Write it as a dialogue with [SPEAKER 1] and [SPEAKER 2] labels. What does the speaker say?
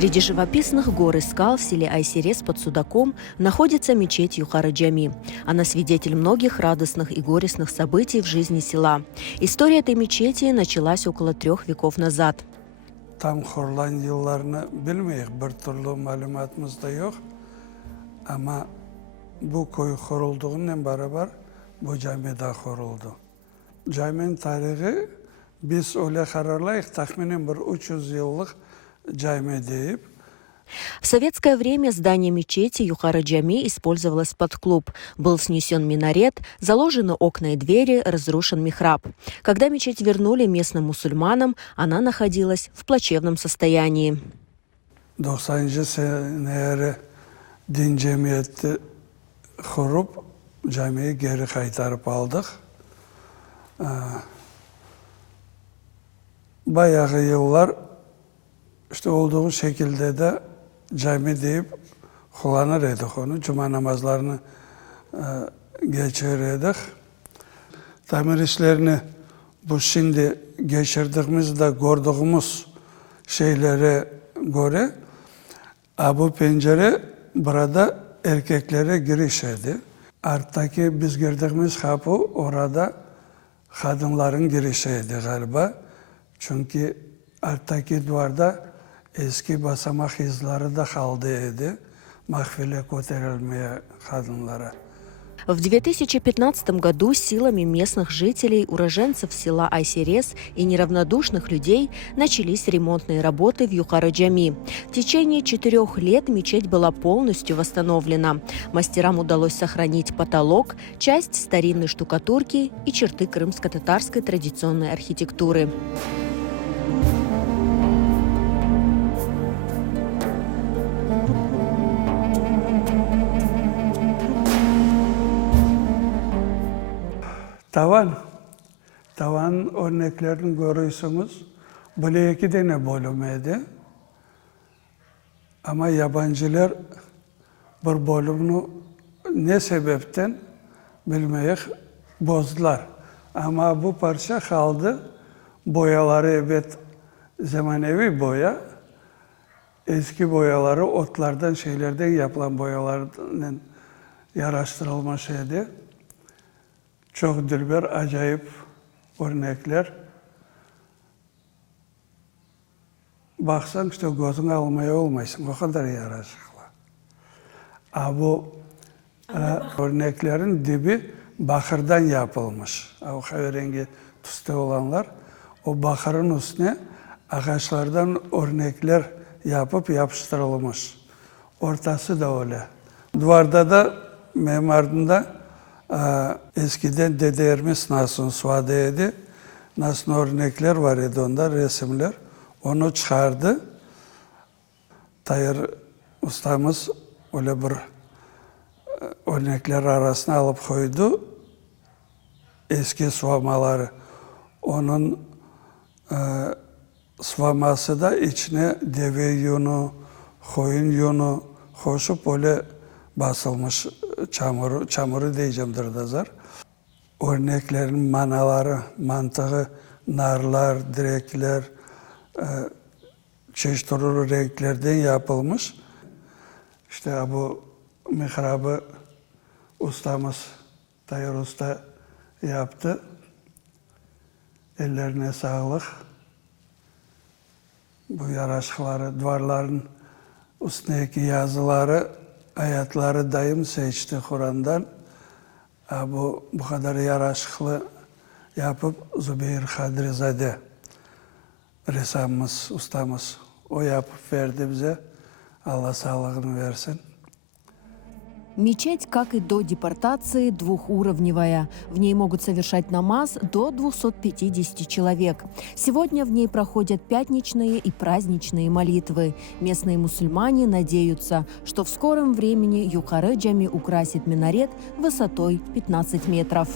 [SPEAKER 1] Среди живописных гор Искал в селе Айсерес под Судаком находится мечеть Юхараджами. Она свидетель многих радостных и горестных событий в жизни села. История этой мечети началась около трех веков назад.
[SPEAKER 2] Там хорлан йылларны білмейік, бір. Ама бұл көй хорылдығынан барабар, бұл жамида хорылды. Жамин тарихы біз оле қарарлайық, тахминен бір 300 жылдық cami deyip
[SPEAKER 1] В советское время здание мечети Юхара-Джами использовалось под клуб. Был снесен минарет, заложены окна и двери, разрушен михраб. Когда мечеть вернули местным мусульманам, она находилась в плачевном состоянии.
[SPEAKER 2] 90. seneleri din cemiyeti kurup camiyi geri kaytarıp aldık. Ee, Bayağı yıllar işte olduğu şekilde de cami deyip kullanır edik onu. Cuma namazlarını e, geçirirdik. Tamir işlerini bu şimdi geçirdiğimizde gördüğümüz şeylere göre bu pencere burada erkeklere giriş idi. Arttaki biz girdiğimiz kapı orada kadınların girişiydi galiba. Çünkü alttaki duvarda eski basamak izleri de kaldıydı. Mahfile götürülmeye kadınlara.
[SPEAKER 1] В 2015 году силами местных жителей, уроженцев села Айсерес и неравнодушных людей начались ремонтные работы в Юхара-Джами. В течение четырех лет мечеть была полностью восстановлена. Мастерам удалось сохранить потолок, часть старинной штукатурки и черты крымско-татарской традиционной архитектуры.
[SPEAKER 2] Tavan. Tavan örneklerini görüyorsunuz. Böyle iki tane bölümüydü. Ama yabancılar bir bölümünü ne sebepten bilmeyek bozdular. Ama bu parça kaldı. Boyaları evet zamanevi boya. Eski boyaları otlardan şeylerden yapılan boyalardan yaraştırılmışydı. Çok dilber, acayip örnekler. Baksan işte gözünü almaya olmaysın. O kadar yaraşıklı. Ha, bu e, örneklerin dibi bakırdan yapılmış. O kahverengi tüste olanlar. O bakırın üstüne ağaçlardan örnekler yapıp yapıştırılmış. Ortası da öyle. Duvarda da memardında e, eskiden Dede Ermis Nas'ın Suade'ydi. Nas'ın örnekler var idi onda, resimler. Onu çıkardı. Tayyar ustamız öyle bir e, örnekler arasına alıp koydu. Eski suamaları. Onun e, suaması da içine deve yunu, koyun yunu koşup öyle basılmış çamuru, çamuru diyeceğim dırdazar. Örneklerin manaları, mantığı, narlar, direkler, e, çeşitli renklerden yapılmış. İşte bu mihrabı ustamız Tayyar Usta yaptı. Ellerine sağlık. Bu yaraşıkları, duvarların üstündeki yazıları, ayetleri dayım seçti Kur'an'dan. Ha, Bu, bu kadar yaraşıklı yapıp Zübeyir Kadrizade ressamımız, ustamız o yapıp verdi bize. Allah sağlığını versin.
[SPEAKER 1] Мечеть, как и до депортации, двухуровневая. В ней могут совершать намаз до 250 человек. Сегодня в ней проходят пятничные и праздничные молитвы. Местные мусульмане надеются, что в скором времени Юхареджами украсит минарет высотой 15 метров.